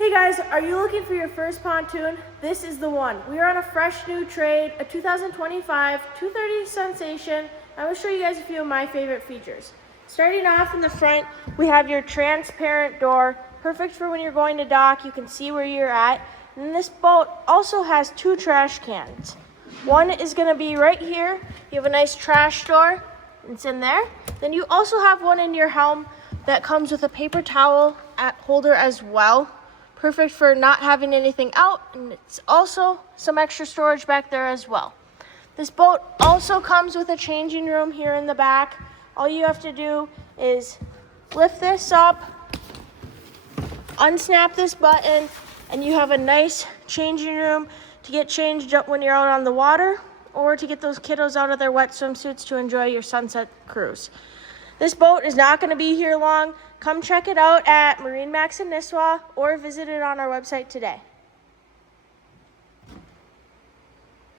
Hey guys, are you looking for your first pontoon? This is the one. We are on a fresh new trade, a 2025 230 Sunsation. I will show you guys a few of my favorite features. Starting off in the front, we have your transparent door, perfect for when you're going to dock. You can see where you're at. And this boat also has two trash cans. One is going to be right here. You have a nice trash door. It's in there. Then you also have one in your helm that comes with a paper towel holder as well. Perfect for not having anything out, and it's also some extra storage back there as well. This boat also comes with a changing room here in the back. All you have to do is lift this up, unsnap this button, and you have a nice changing room to get changed up when you're out on the water, or to get those kiddos out of their wet swimsuits to enjoy your sunset cruise. This boat is not going to be here long. Come check it out at MarineMax Nisswa or visit it on our website today.